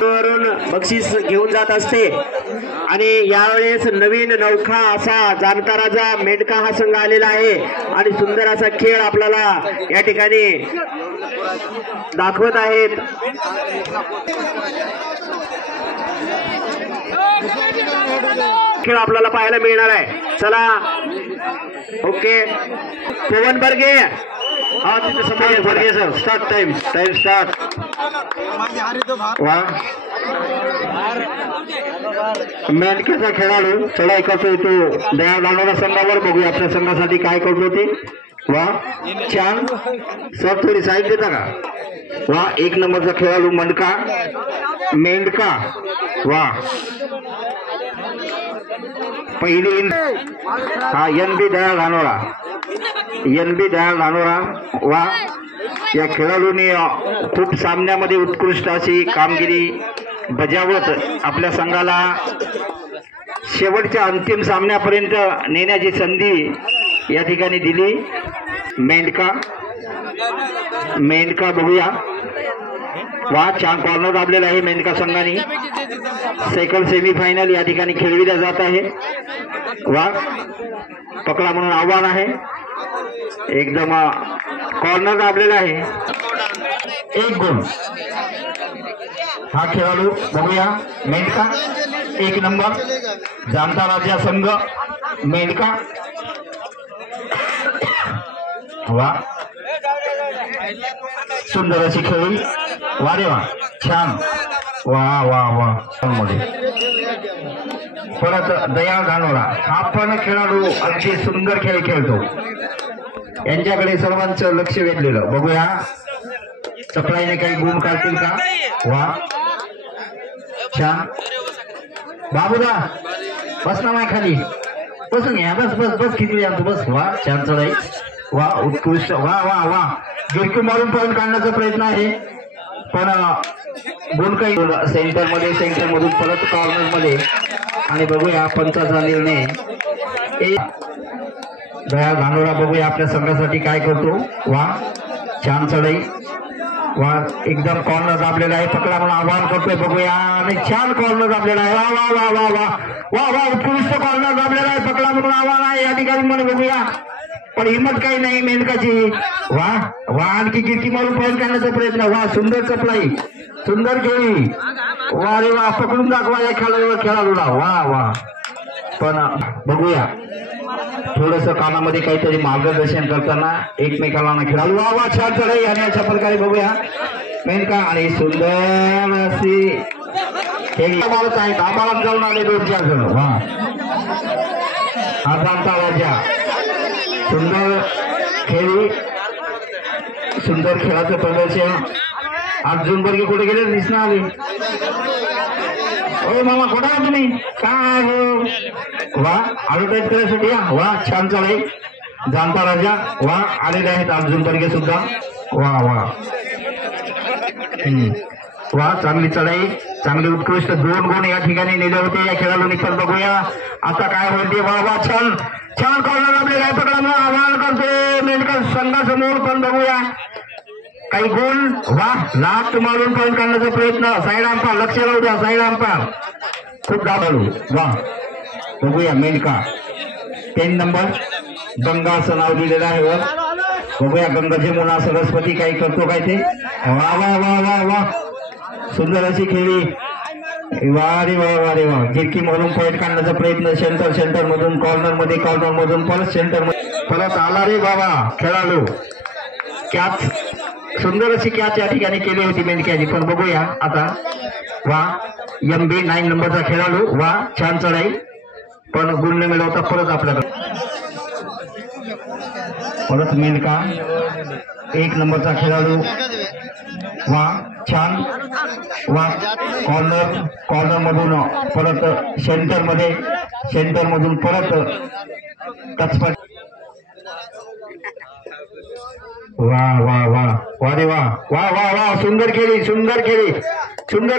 वरून बक्षीस घेऊन जात असते आणि यावेळेस नवीन नौखा असा जाणता राजा मेंढका हा संघ आलेला आहे आणि सुंदर असा खेळ आपल्याला या ठिकाणी दाखवत आहेत। खेळ आपल्याला पाहायला मिळणार आहे। चला ओके पवन बर्गे हा तिथे समोर Barge sir start time start. वा मेंढक्याचा खेळाडू चढाई करतो तो दया घालणारा संघावर बघूया आपल्या संघासाठी काय करतो ते। वा छान सर थोडी साईड देता का। वा एक नंबरचा खेळाडू मेंढका वा पहिली हा NB दया घाणोरा वा या खेळाडूंनी खूप सामन्यामध्ये उत्कृष्ट अशी कामगिरी बजावत आपल्या संघाला शेवटच्या अंतिम सामन्यापर्यंत नेण्याची संधी या ठिकाणी दिली। मेंढका बघूया वा छान कॉर्नर दाबलेला आहे मेंढका संघाने। सेकंड सेमीफायनल या ठिकाणी खेळविल्या जात आहे। वा पकडा म्हणून आव्हान आहे एकदम कॉर्नर दाबलेला आहे। एक गुण हा खेळाडू बघूया मेंढका एक नंबर जाणता राजा संघ मेंढका। वा सुंदर अशी खेळी वा रे वा छान वा वा वा मध्ये परत दया घाणोरा हा पण खेळाडू अगदी सुंदर खेळ खेळतो। यांच्याकडे सर्वांचं लक्ष वेधलेलं बघूया चपळाईने काही गुण काढतील का। वा छान बाबूदा बस ना माय खाली बसून घ्या बस खिचली तू बस। वा छान चढाई वा उत्कृष्ट वा वा वा गिरकी मारून पॉईंट काढण्याचा प्रयत्न आहे पण गुण काही सेंटर मधून परत कॉर्नर मध्ये आणि बघूया पंचाचा निर्णय। दया घाणोरा बघूया आपल्या संघासाठी काय करतो। वा छान चढाई वा एकदम कॉर्नर दाबलेला आहे पकडा म्हणून आवाहन करतोय बघूया आणि छान कॉर्नर दाबलेला आहे। वा वा वा वा वा वा वा उत्कृष्ट कॉर्नर दाबलेला आहे पकडा म्हणून आव्हान आहे या ठिकाणी म्हणून बघूया पण हिंमत काही नाही मेंढकाची। वा वा आणखी गिरकी मारून पॉईंट करण्याचा प्रयत्न वा सुंदर चपलाई सुंदर खेळी वा रे वा पकडून दाखवा या खेळाडूला वा वा पण बघूया थोडस कानामध्ये काहीतरी मार्गदर्शन करताना एकमेकाला खेळाडू वा वा छान चढाई आणि अशा प्रकारे बघूया मेंढका आणि सुंदर अशी खेळी मारत आहेत आम्हाला जाऊन आले 2-4 जण। वा हा जाणता राजा सुंदर खेळी सुंदर खेळाचं प्रदर्शन। अर्जुन बर्गे कुठे गेले दिसना आले ओ मामा कुठे आहे तुम्ही काय वा ऍडव्हर्टाईज करायसाठी वा छान चढाई जाणता राजा वा आलेले आहेत अर्जुन बर्गे सुद्धा वा वा वा चांगली चढाई चांगली उत्कृष्ट 2 गुण या ठिकाणी नेले होते या खेळाडूंनी पण बघूया आता काय होते। वा वा छान छान कॉर्नर आपले काय पकडा आव्हान करतो मेंढका संघासमोर पण बघूया काही गुण वा लाट मारून पॉईंट काढण्याचा प्रयत्न साईड अंपायर लक्ष राहू द्या साईड अंपायर खूप दाबाळू वा बघूया मेंढका 10 नंबर गंगा असं नाव दिलेलं आहे वर बघूया गंगाचे मुला सरस्वती काही करतो काय ते वा वा वा वा वा सुंदर अशी खेळी वा रे वा गिरकी मारून पॉईंट काढण्याचा प्रयत्न सेंटर मधून कॉर्नर मधून परत सेंटर परत आला रे बाबा खेळाडू कॅच सुंदर अशी कॅच या ठिकाणी केली होती मेंढक्याची पण बघूया आता वा NB 9 नंबरचा खेळाडू वा छान चढाई पण गुण न मिळवता परत आपल्याकडे परत मेंढका 1 नंबरचा खेळाडू वा छान वा कॉर्नर मधून परत सेंटर मधून परत टचपट वा वा वा वा रे वा वा वा वा सुंदर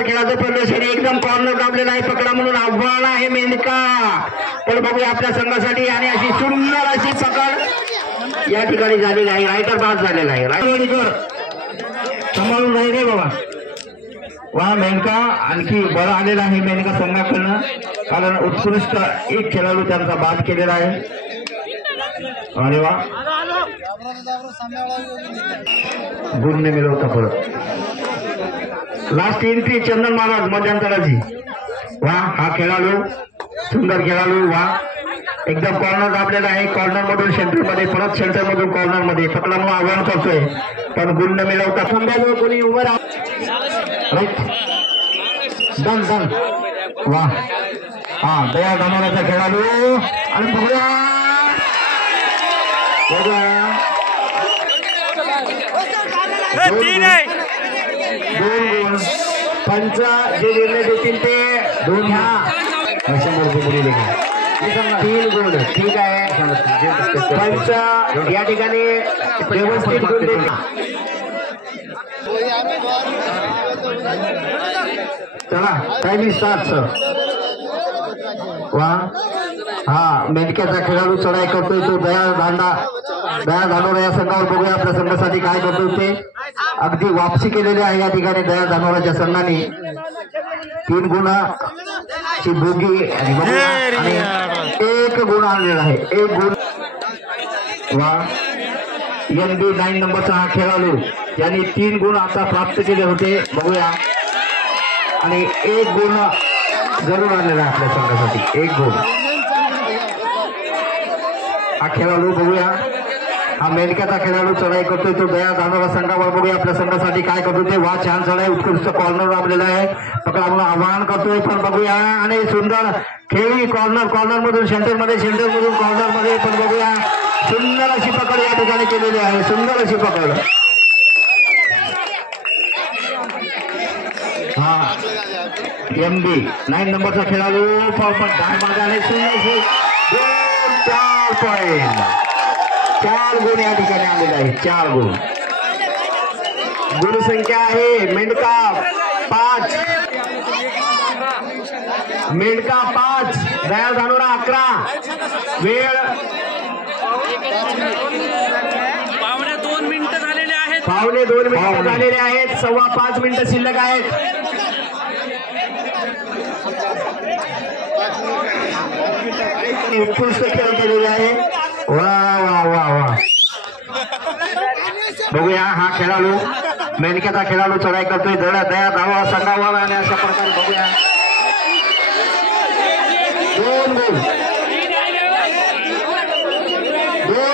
खेळाचं प्रदर्शन एकदम कॉर्नर दाबलेला आहे पकडा म्हणून आव्हान आहे मेंढका पण बघूया आपल्या संघासाठी आणि अशी सुंदर अशी पकड या ठिकाणी झालेली आहे। रायटर बाद झालेला आहे सांभाळून राहिले बाबा वा मेनका आणखी बळ आलेला आहे मेनका संघाकडनं कारण उत्कृष्ट एक खेळाडू त्यांचा बाद केलेला आहे अरे वा गुण ने मिळवता परत लास्ट एंट्री चंदन महाराज मध्यंतराची वा हा खेळाडू सुंदर खेळाडू वा एकदम कॉर्नर दाबलेला आहे कॉर्नर मधून सेंटर मध्ये परत सेंटर मधून कॉर्नर मध्ये पकडा म्हणून आव्हान करतोय पण गुण न मिळवता संध्याजवळ कोणी उभं राईट डन डन वा हा दया गमावण्याचा खेळाडू आणि बघूया दोन गुण पंच जे निर्णय देतील ते दोन ह्या 3 गुण ठीक आहे पंच या ठिकाणी व्यवस्थित गुण देतील चला टायमिंग स्टार्ट सर वा हा मेंढक्याचा खेळाडू चढाई करतोय तो दया धानोरा या संघावर बघूया आपल्या संघासाठी काय करतोय ते अगदी वापसी केलेली आहे या ठिकाणी दया धानोराच्या संघाने 3 गुणाची बोगी आणि 1 गुण आणलेला आहे 1 गुण वा NB 9 नंबरचा हा खेळाडू यांनी 3 गुण आता प्राप्त केले होते बघूया आणि 1 गुण जरूर आणलेला आहे आपल्या संघासाठी 1 गुण हा खेळाडू बघूया हा मेंढक्याचा खेळाडू चढाई करतोय तो दया धानोरा संघावर बघूया आपल्या संघासाठी काय करतोय ते वा छान चढाई उत्कृष्ट कॉर्नर लाभलेला आहे पकडा म्हणून आवाहन करतोय पण बघूया आणि सुंदर खेळी कॉर्नर मधून सेंटर मधून कॉर्नर मध्ये पण बघूया सुंदर अशी पकड या ठिकाणी केलेली आहे सुंदर अशी पकड हा MB 9 नंबरचा खेळाडू मार्गाने सुंदर 4 पॉइंट 4 गुण या ठिकाणी आलेले आहे 4 गुण गुणसंख्या आहे मेंढका 5 दया धानोरा 11 वेळ पावणे 2 मिनिटं झालेले आहेत पावणे 2 मिनिटं झालेले आहेत 5.25 मिनिटं शिल्लक आहेत उत्कृष्ट खेळ केलेले आहे वा वा वा वा बघूया हा खेळाडू मेंढक्याचा खेळाडू चढाई करतोय दया धावा संघावर आणि अशा प्रकारे बघूया 2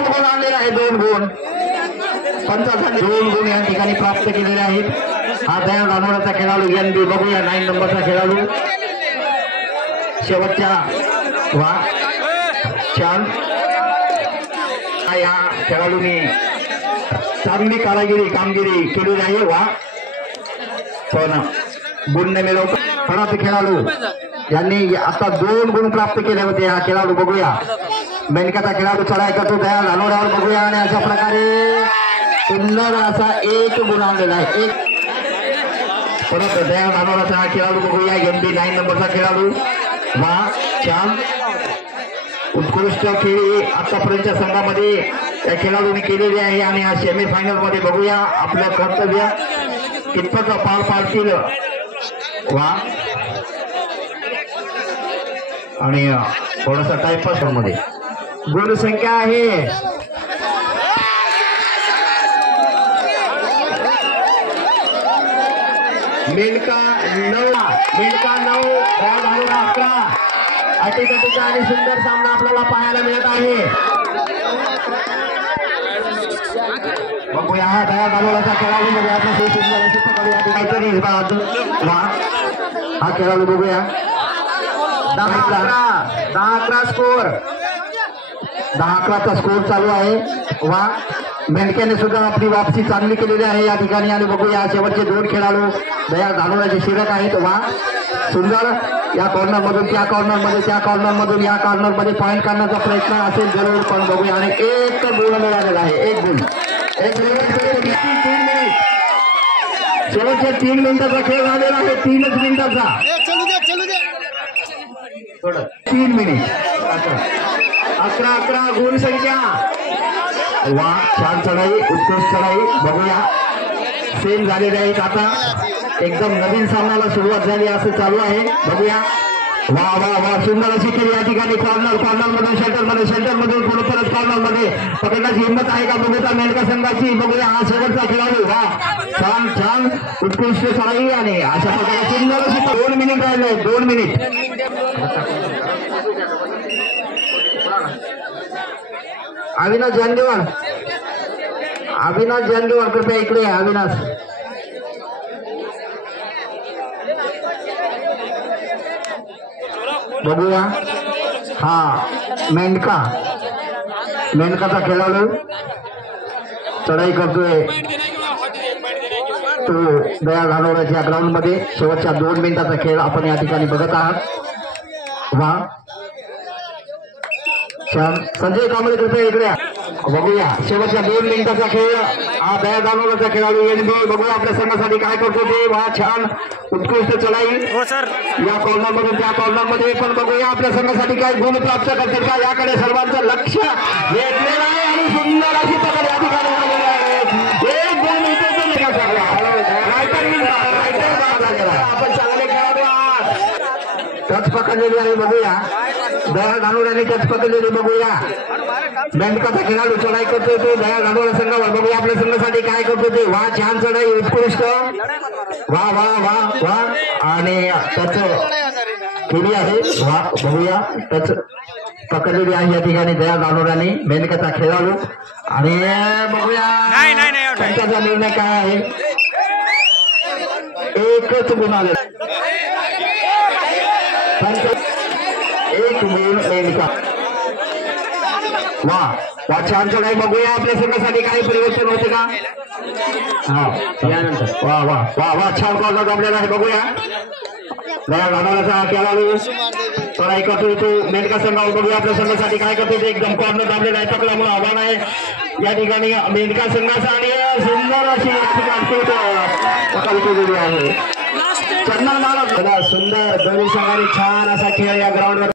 गुण आणलेले आहे 2 गुण पंचासाठी 2 गुण या ठिकाणी प्राप्त केलेले आहेत हा दया धानोराचा खेळाडू NB बघूया 9 नंबरचा खेळाडू शेवटच्या वा छान या खेळाडूने चांगली कामगिरी केलेली आहे वा पण गुण न मिळवतो फणाचे खेळाडू यांनी आता 2 गुण प्राप्त केले होते हा खेळाडू बघूया मेंढक्याचा खेळाडू चढाई करतो दया धानोऱ्यावर बघूया आणि अशा प्रकारे सुंदर असा 1 गुण आणलेला आहे 1 परत दया धानोराचा हा खेळाडू बघूया NB 9 नंबरचा खेळाडू वा छान उत्कृष्ट खेळी आतापर्यंतच्या संघामध्ये या खेळाडूंनी केलेली आहे आणि या सेमीफायनल मध्ये बघूया आपलं कर्तव्य कितपत पार पाडतील वा आणि थोडासा टाइमपास मध्ये गुणसंख्या आहे मेंढका 9 दया धानोरा 11 अटीतटीचा आणि सुंदर सामना आपल्याला पाहायला मिळत आहे बघूया हा दया धानोराचा खेळाडू बघूया हा खेळाडू बघूया 10-11 स्कोर 10-11चा स्कोर चालू आहे वा मेंढक्याने सुद्धा आपली वापसी चांगली केलेली आहे या ठिकाणी आणि बघूया शेवटचे 2 खेळाडू दया धानोराचे शिरक आहेत वा सुंदर या कॉर्नर मधून त्या कॉर्नर मधून या कॉर्नर मध्ये पॉईंट काढण्याचा प्रयत्न असेल जरूर पण बघूया आणि 1 गुण मिळालेला आहे 1 गुण 3 मिनिट शेवटचे 3 मिनिटाचा खेळ झालेला आहे 3च मिनिटाचा 3 मिनिट 11 गुण संख्या वा छान चढाई उत्कृष्ट चढाई बघूया सेम झालेले आहेत. आता एकदम नवीन सामन्याला सुरुवात झाली असं चालू आहे. बघूया. वा वा वा सुंदर अशी केली या ठिकाणी. कॉर्नर मधून सेंटर मधून पुढे परत कॉर्नर मध्ये पकडण्याची हिंमत आहे का बघूया मेंढका संघाची. बघूया हा शेवटचा खेळाडू. वा छान उत्कृष्ट चढाई आणि अशा प्रकारे सुंदर अशी 2 मिनिट राहिले. 2 मिनिट. अविनाश जानदेवार कृपया इकडे या. अविनाश बघूया. हा मेंढकाचा खेळाडू चढाई करतोय तो दया घालवण्याच्या ग्राउंड मध्ये. शेवटच्या 2 मिनिटाचा खेळ आपण या ठिकाणी बघत आहात. वा छान. संजय कांबळे कृपया इकडे बघूया. शेवटच्या 2 मिनिटाचा खेळ हा दया घालवण्याचा खेळाडू एनबी. बघूया आपल्या संघासाठी काय करतो ते. वा छान उत्कृष्ट चढाई हो सर. या कॉर्नर मधून त्या कॉर्नर मध्ये. पण बघूया आपल्या संघासाठी काय गुण प्राप्त करतील का. याकडे सर्वांचं लक्ष वेधलेलं आहे आणि सुंदर अशी पकड या ठिकाणी झालेली आहे. 1 2 मिनिटाचं निघा सगळा. आपण चांगले खेळाडू आहात. टच पकडलेली आहे. बघूया दया घालवण्याने टच पकडलेली. बघूया मेंढकाचा खेळाडू चढाई करतोय तो दया घालवण्या संघावर. बघूया आपल्या संघासाठी काय करतो ते. वा छान चढाई उत्कृष्ट. वा वा वा वा आणि टच केली आहे. वा बघूया टच पकडलेली आहे या ठिकाणी दया घालवण्याने मेंढकाचा खेळाडू. आणि बघूया त्यांचा निर्णय काय आहे. एकच गुण आले. 1 गुण मेंढका. वा छान चढाई. बघूया आपल्या संघासाठी काही परिवर्तन होते का. हा यानंतर वा वा वा वा छान कॉर्नर जमलेला आहे. बघूया दया घालवण्याचा खेळाडू चढाई करतोय तो मेंढका संघावर. बघूया आपल्या संघासाठी काय करतोय ते. एकदम कॉर्नर दाबलेला आहे. पकडामुळे आव्हान आहे या ठिकाणी मेंढका संघाचा. आणि सुंदर अशी पकड केलेली आहे. चंदन महाराज सुंदर दोन्ही संघाने छान असा खेळ या ग्राउंडवर